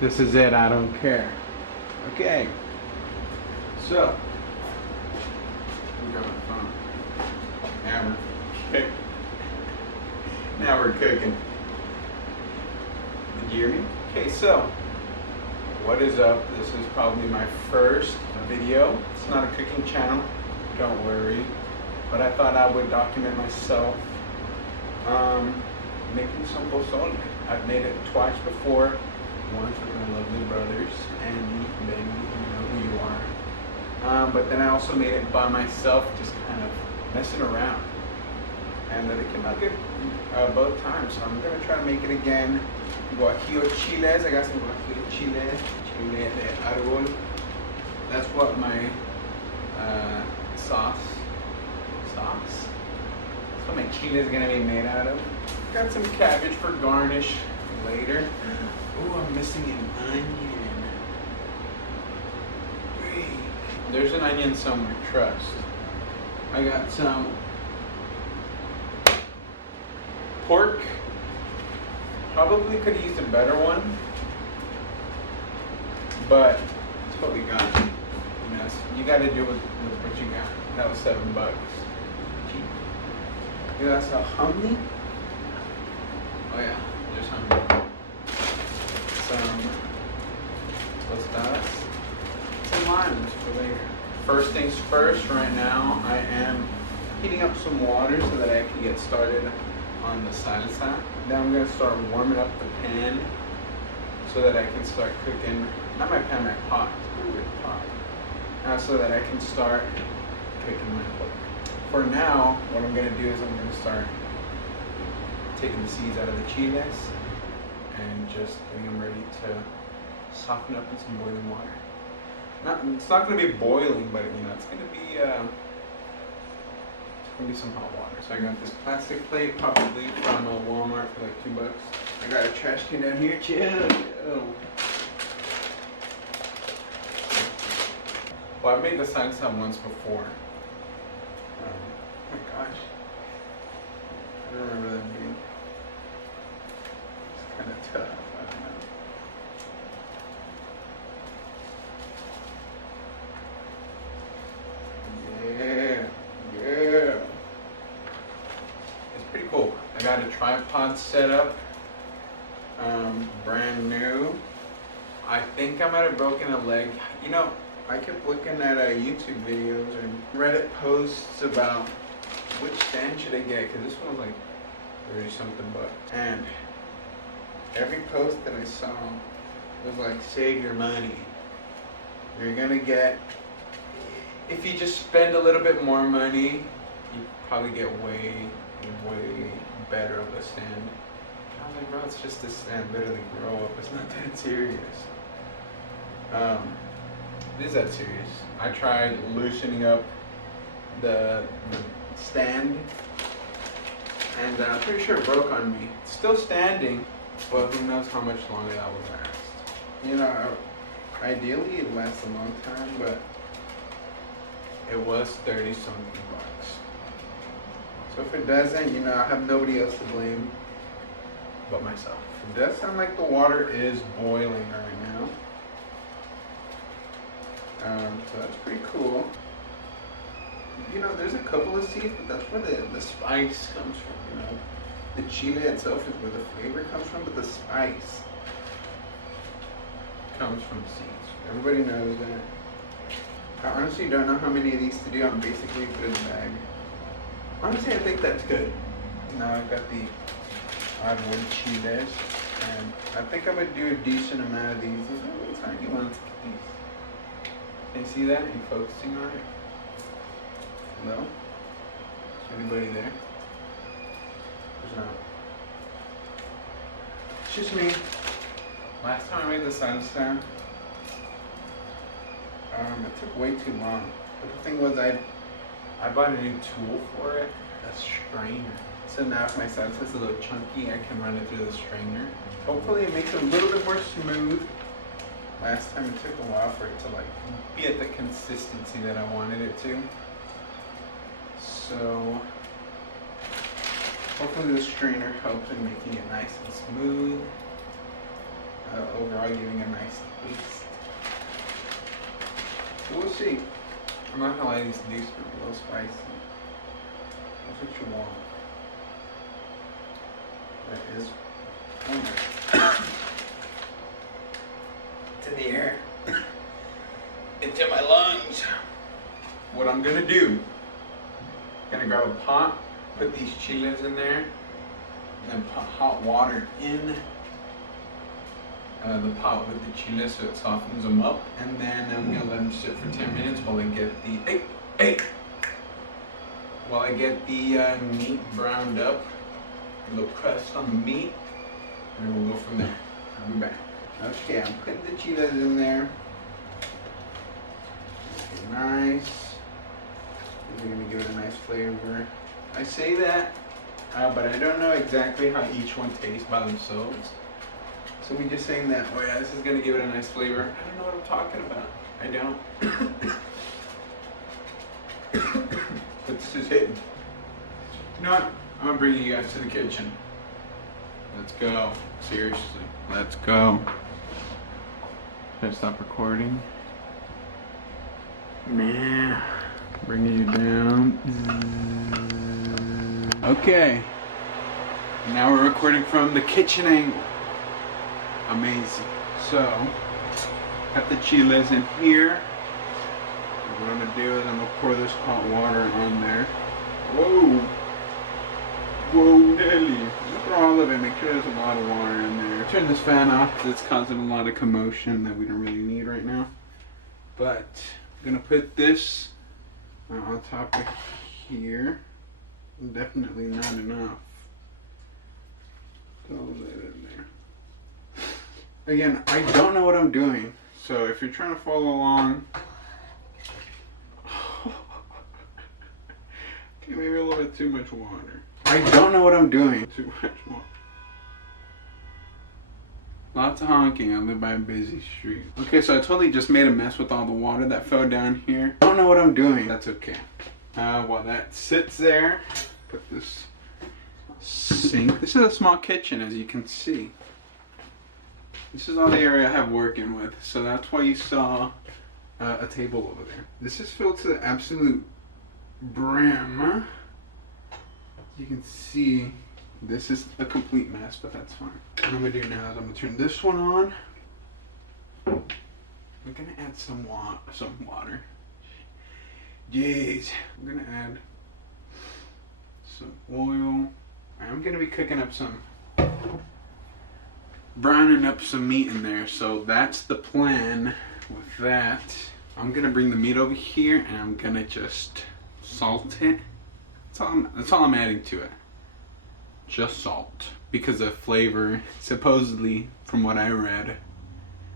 This is it, I don't care. Okay. So, we got my phone. Now we're cooking. Did you hear me? Okay, so, what is up? This is probably my first video. It's not a cooking channel, don't worry. But I thought I would document myself making some pozole. I've made it twice before. Once with my lovely brothers, and then you know who you are. But then I also made it by myself, just kind of messing around. And it came out good both times, so I'm going to try to make it again. Guajillo chiles, I got some guajillo chiles, chile de árbol. That's what my sauce. That's what my chile is going to be made out of. Got some cabbage for garnish later. Oh, I'm missing an onion. Wait. There's an onion somewhere, trust. I got some pork. Probably could have used a better one, but that's what we got. You got to do with what you got. That was $7. Cheap. You got some honey? Oh yeah, there's honey. Some tostadas, some limes for later. First things first, right now I am heating up some water so that I can get started on the salsa. Then I'm going to start warming up the pan so that I can start cooking, not my pan, my pot, it's a pretty good pot, so that I can start cooking my pork. For now, what I'm going to do is I'm going to start taking the seeds out of the chiles and just getting them ready to soften up in some boiling water. It's not going to be boiling, but it's going to be some hot water. So I got this plastic plate, probably from Walmart for like $2. I got a trash can down here. Chill. Well, I made the salsa once before. Oh my gosh, I don't remember that being. Kind of tough, I don't know. Yeah. It's pretty cool. I got a tripod set up, brand new. I think I might have broken a leg. I kept looking at YouTube videos and Reddit posts about which stand should I get, because this one was like 30 something bucks. And every post that I saw was like, save your money. You're gonna get, if you just spend a little bit more money, you probably get way better of a stand. I was like, bro, it's just a stand, literally grow up, it's not that serious. It is that serious. I tried loosening up the stand, and I'm pretty sure it broke on me. It's still standing, but who knows how much longer that will last. Ideally it lasts a long time, but it was 30 something bucks. So if it doesn't, I have nobody else to blame but myself. It does sound like the water is boiling right now. So that's pretty cool. There's a couple of seeds, but that's where the spice comes from, The chile itself is where the flavor comes from, but the spice comes from seeds. Everybody knows that. I honestly don't know how many of these to do. I'm basically put in the bag. Honestly, I think that's good. Now I've got the odd one chiles, and I think I would do a decent amount of these. These are little tiny ones. Can you see that? Are you focusing on it? No? Is anybody there? There's not. It's just me. Last time I made the salsa, it took way too long. But the thing was, I bought a new tool for it, a strainer. So now if my salsa is a little chunky, I can run it through the strainer. Hopefully it makes it a little bit more smooth. Last time it took a while for it to be at the consistency that I wanted it to. So hopefully the strainer helps in making it nice and smooth. overall giving a nice taste. So we'll see. I'm not gonna lie, these are a little spicy. That's what you want. That is. It's in the air. It's in my lungs. What I'm gonna do, gonna grab a pot, put these chiles in there, and then put hot water in the pot with the chiles so it softens them up, and then I'm gonna let them sit for 10 minutes while I get the meat browned up, a little crust on the meat, and we'll go from there. I'll be back. Okay, I'm putting the chiles in there. Okay, nice. These are gonna give it a nice flavor. I say that, but I don't know exactly how each one tastes by themselves. So me just saying that, oh yeah, this is gonna give it a nice flavor. I don't know what I'm talking about. I don't. But this is it. You know what? I'm gonna bring you guys to the kitchen. Let's go. Seriously, let's go. Should I stop recording? Nah. Bringing you down. Okay. Now we're recording from the kitchen angle. Amazing. So, got the chiles in here. What I'm gonna do is I'm gonna pour this hot water on there. Whoa! Whoa, Nelly. Look at all of it. Make sure there's a lot of water in there. Turn this fan off because it's causing a lot of commotion that we don't really need right now. But I'm gonna put this on top of here. Definitely not enough. Throw that in there. Again, I don't know what I'm doing. So if you're trying to follow along, okay, maybe a little bit too much water. I don't know what I'm doing. Too much water. Lots of honking. I live by a busy street. Okay, so I totally just made a mess with all the water that fell down here. I don't know what I'm doing. That's okay. While that sits there, put this sink. This is a small kitchen, as you can see. This is all the area I have working with, so that's why you saw a table over there. This is filled to the absolute brim. You can see this is a complete mess, but that's fine. What I'm gonna do now is I'm gonna turn this one on. I'm gonna add some water. Jeez. I'm gonna add some oil. I'm gonna be cooking up browning up some meat in there, so that's the plan with that. I'm gonna bring the meat over here and I'm gonna just salt it. That's all I'm adding to it. Just salt. Because the flavor, supposedly, from what I read,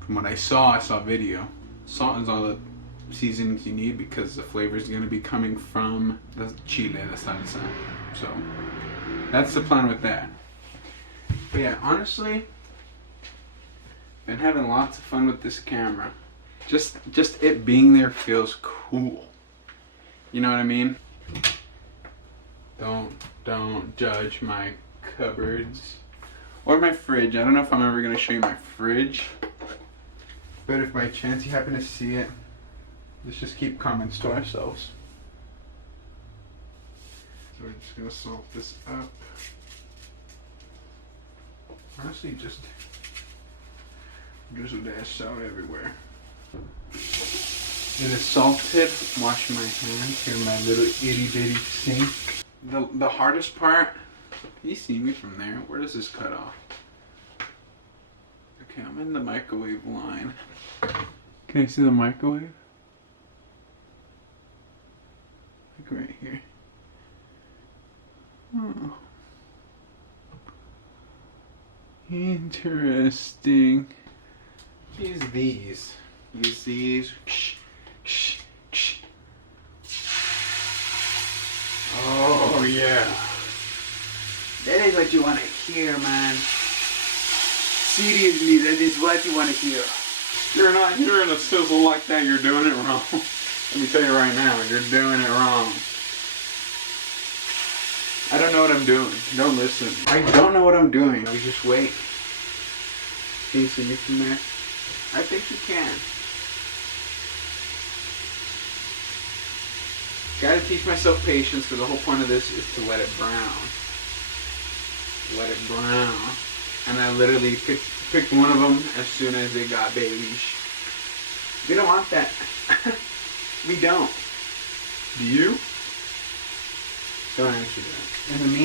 from what I saw video, salt is all the seasonings you need because the flavor is gonna be coming from the chile, the salsa. So that's the plan with that. But yeah, honestly, been having lots of fun with this camera. Just it being there feels cool. You know what I mean? Don't judge my cupboards or my fridge. I don't know if I'm ever gonna show you my fridge, but if by chance you happen to see it, let's just keep comments to ourselves. So we're just gonna salt this up. Honestly, just drizzle dash salt everywhere. It is salted. Wash my hands here in my little itty bitty sink. The hardest part, you see me from there. Where does this cut off? Okay, I'm in the microwave line. Can you see the microwave? Like right here. Oh. Interesting. Use these. Oh yeah. That is what you want to hear, man. Seriously, that is what you want to hear. You're not hearing a sizzle like that, you're doing it wrong. Let me tell you right now, you're doing it wrong. I don't know what I'm doing. Don't listen. I don't know what I'm doing. I just wait. Can you see me from there? I think you can. Gotta teach myself patience because the whole point of this is to let it brown. Let it brown. And I literally picked one of them as soon as they got babies. We don't want that. We don't. Do you? Don't answer that. In the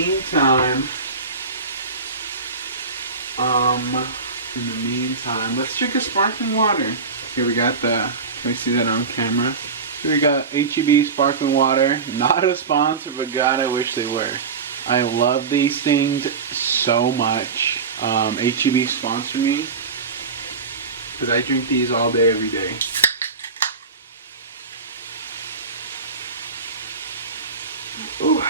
meantime, let's drink a sparkling water. Here we got can we see that on camera? Here we got H-E-B sparkling water. Not a sponsor, but God, I wish they were. I love these things so much. H-E-B sponsor me, because I drink these all day, every day. Ooh.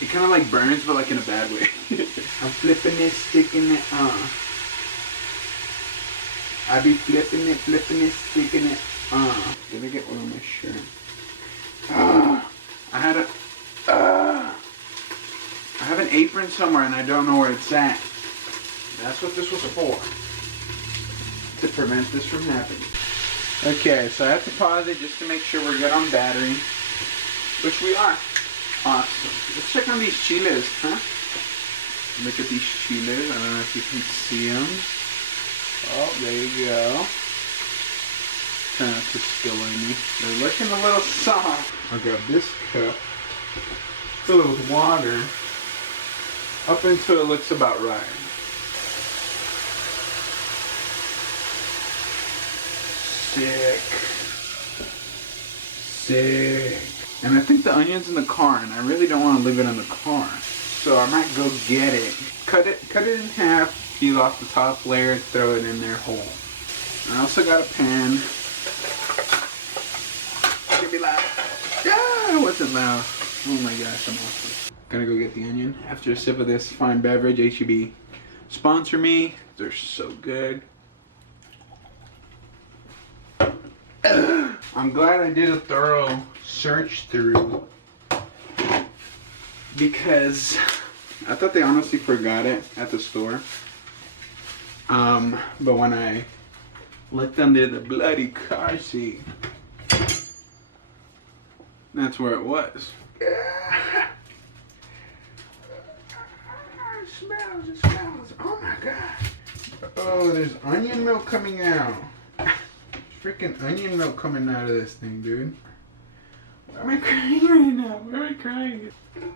It kind of like burns, but like in a bad way. I'm flipping it, sticking it, I be flipping it, sticking it, Did I get one on my shirt? I have an apron somewhere and I don't know where it's at. That's what this was for. To prevent this from happening. Okay, so I have to pause it just to make sure we're good on battery. Which we are. Awesome. Let's check on these chiles, huh? Look at these chiles. I don't know if you can see them. Oh, there you go. Try not to spill on me. They're looking a little soft. I'll grab this cup. Fill it with water. Up until it looks about right. Sick. And I think the onion's in the car, and I really don't want to leave it in the car. So I might go get it. Cut it in half, peel off the top layer, throw it in there whole. I also got a pan. Give me loud. Yeah, it wasn't loud. Oh my gosh, I'm awesome. Gonna go get the onion. After a sip of this fine beverage, H-E-B sponsor me. They're so good. I'm glad I did a thorough search through because I thought they honestly forgot it at the store. But when I looked under the bloody car seat, that's where it was. It smells. Oh my god. Oh, there's onion milk coming out. Freaking onion milk coming out of this thing, dude. Why am I crying right now? Why am I crying? I'm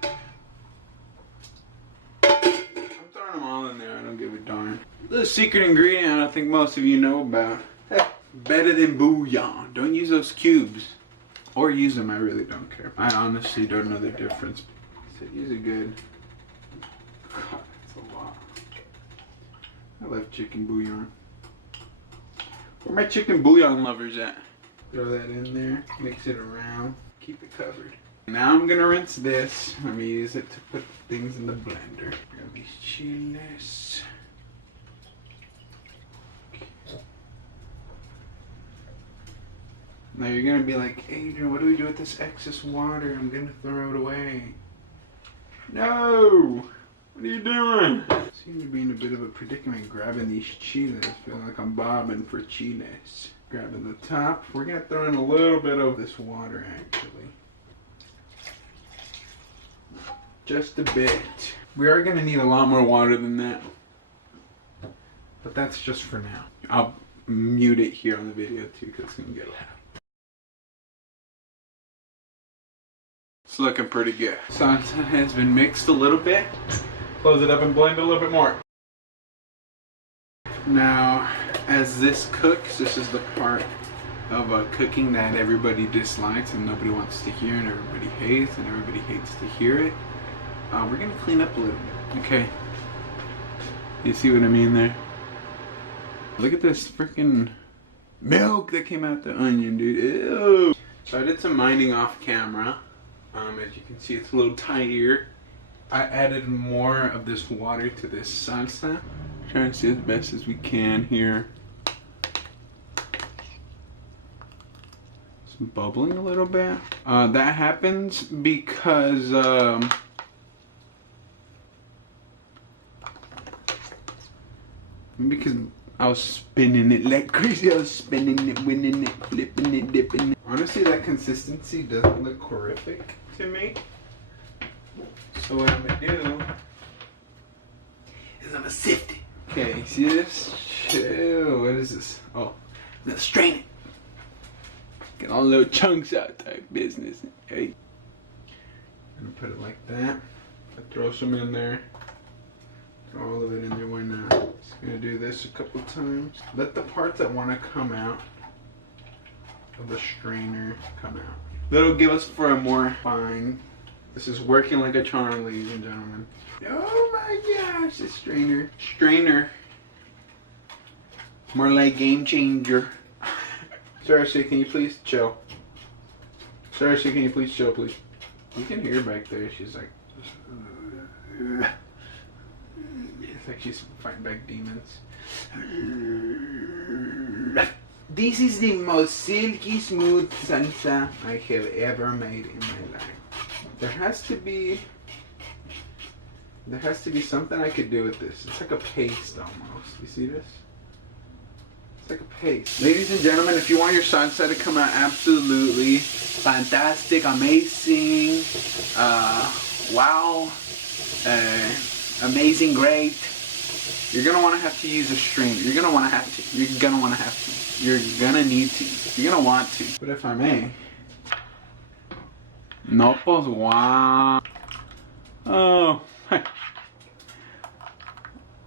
throwing them all in there. I don't give a darn. The secret ingredient I don't think most of you know about. Better than bouillon. Don't use those cubes. Or use them, I really don't care. I honestly don't know the difference. So use a good... God, that's a lot. I love chicken bouillon. Where my chicken bouillon lovers at? Throw that in there, mix it around, keep it covered. Now I'm gonna rinse this. Let me use it to put things in the blender. Grab these chiles. Now you're gonna be like, Adrian, what do we do with this excess water? I'm gonna throw it away. No! What are you doing? I seem to be in a bit of a predicament grabbing these chiles. Feeling like I'm bobbing for chiles. Grabbing the top. We're gonna throw in a little bit of this water actually. Just a bit. We are gonna need a lot more water than that. But that's just for now. I'll mute it here on the video too because it's gonna get loud. It's looking pretty good. Salsa has been mixed a little bit. Close it up and blend a little bit more. Now, as this cooks, this is the part of cooking that everybody dislikes and nobody wants to hear and everybody hates and everybody hates to hear it. We're gonna clean up a little bit, okay? You see what I mean there? Look at this freaking milk that came out the onion, dude. Ew. So I did some mining off camera. As you can see, it's a little tighter. I added more of this water to this salsa. Trying to see as best as we can here. It's bubbling a little bit. That happens because I was spinning it like crazy. I was spinning it, winning it, flipping it, dipping it. Honestly, that consistency doesn't look horrific to me. So what I'm gonna do is I'm gonna sift it. Okay, see this? Chill. What is this? Oh, I'm gonna strain it. Get all the little chunks out type business. Hey. I'm gonna put it like that. I throw some in there. Throw all of it in there, why not? Just gonna do this a couple times. Let the parts that wanna come out of the strainer come out. That'll give us for a more fine. This is working like a charm, ladies and gentlemen. Oh my gosh, this strainer. Strainer. More like game changer. Seriously, can you please chill? Seriously, can you please chill, please? You can hear back there, she's like... It's like she's fighting back demons. This is the most silky smooth salsa I have ever made in my life. There has to be something I could do with this. It's like a paste almost. You see this? It's like a paste. Ladies and gentlemen, if you want your salsa to come out absolutely fantastic, amazing, wow, amazing, great, you're gonna want to have to use a strainer. You're gonna want to have to. You're gonna want to have to. You're gonna need to. You're gonna want to. But if I may. No, pues wow. Oh.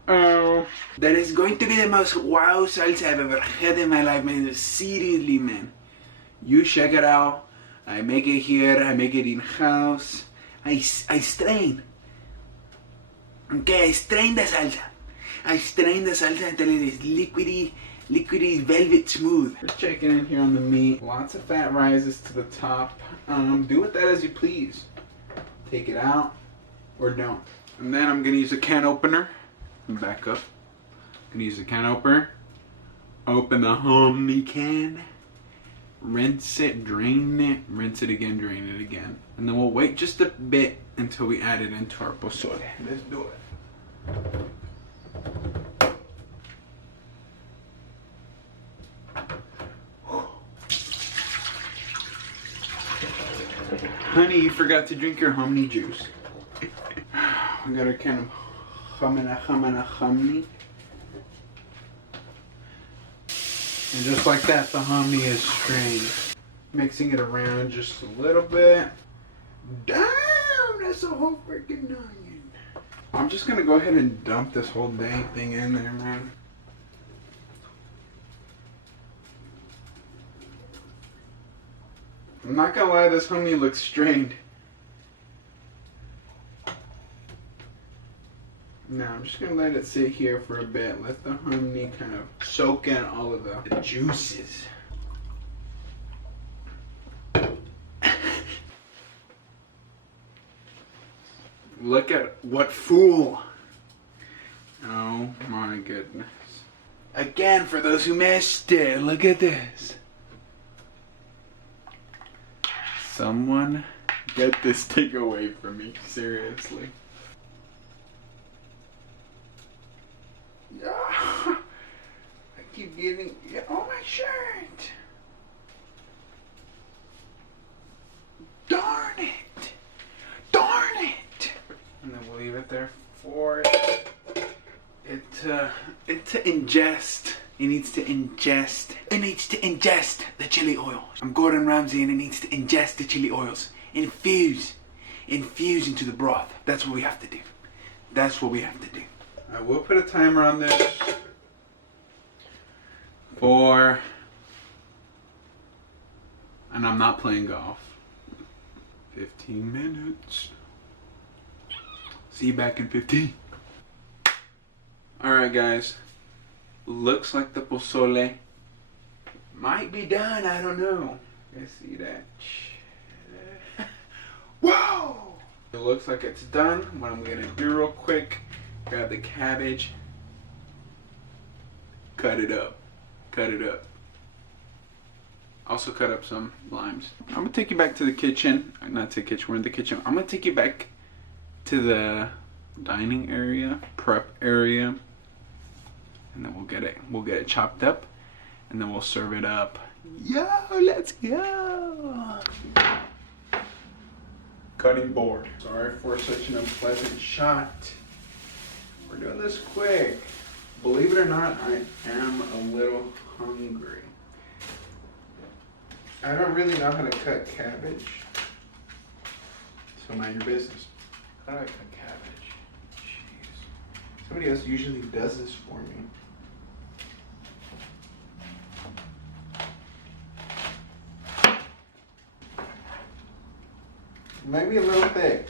Oh. That is going to be the most wow salsa I've ever had in my life, man. Seriously, man. You check it out. I make it here. I make it in house. I strain. Okay, I strain the salsa. I strain the salsa until it is liquidy, velvet smooth. Just checking in here on the meat. Lots of fat rises to the top. Do with that as you please. Take it out or don't. And then I'm gonna use a can opener. Back up. I'm gonna use a can opener. Open the hominy can. Rinse it, drain it, rinse it again, drain it again. And then we'll wait just a bit until we add it into our pozole. Let's do it. Honey, you forgot to drink your hominy juice. We got our can of hominy. And just like that, the hominy is strained. Mixing it around just a little bit. Damn, that's a whole freaking onion. I'm just gonna go ahead and dump this whole dang thing in there, man. I'm not gonna lie, this hominy looks strained. Now I'm just gonna let it sit here for a bit. Let the honey kind of soak in all of the juices. Look at what fool. Oh my goodness. Again, for those who missed it, look at this. Someone get this thing away from me, seriously. I keep getting, oh my shirt. Darn it. Darn it. And then we'll leave it there for it to ingest. It needs to ingest. It needs to ingest the chili oil. I'm Gordon Ramsay and it needs to ingest the chili oils. Infuse into the broth. That's what we have to do. That's what we have to do. I will put a timer on this for, and I'm not playing golf, 15 minutes. See you back in 15. Alright guys, looks like the pozole might be done, I don't know. Let's see that. Whoa! It looks like it's done. What I'm gonna do real quick, grab the cabbage, cut it up. Also cut up some limes. I'm gonna take you back to the kitchen. Not to the kitchen, we're in the kitchen. I'm gonna take you back to the dining area, prep area. and then we'll get it chopped up, and then we'll serve it up. Yo, let's go. Cutting board. Sorry for such an unpleasant shot. We're doing this quick. Believe it or not, I am a little hungry. I don't really know how to cut cabbage, so mind your business. How do I cut cabbage? Jeez. Somebody else usually does this for me. Maybe a little thick.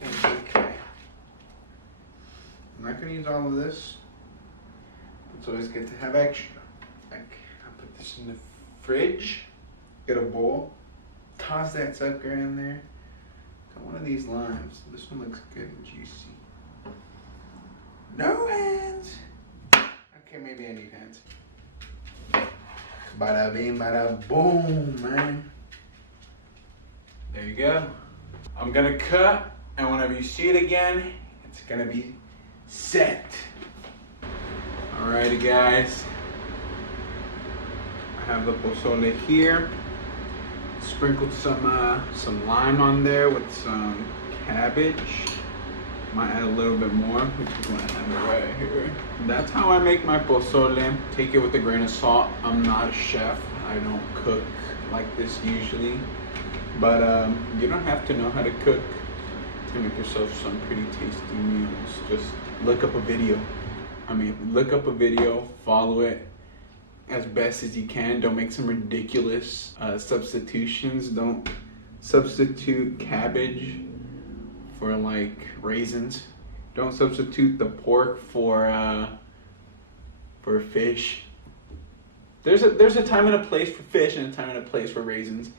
It's okay. I'm not gonna use all of this. It's always good to have extra. Like, I'll put this in the fridge, get a bowl, toss that sucker in there. Got one of these limes. This one looks good and juicy. No hands. Okay, maybe I need hands. Bada bing, bada boom, man. There you go. I'm gonna cut, and whenever you see it again, it's gonna be set. Alrighty, guys. I have the pozole here. Sprinkled some lime on there with some cabbage. Might add a little bit more, which is what I have right here. That's how I make my pozole. Take it with a grain of salt. I'm not a chef. I don't cook like this usually. But you don't have to know how to cook to make yourself some pretty tasty meals. Just look up a video. Look up a video, follow it as best as you can. Don't make some ridiculous substitutions. Don't substitute cabbage for like raisins. Don't substitute the pork for fish. There's a time and a place for fish and a time and a place for raisins.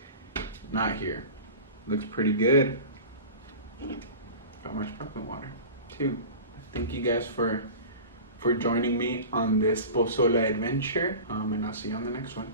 Not here. Looks pretty good. Got more sparkling water too. Thank you guys for joining me on this pozole adventure. And I'll see you on the next one.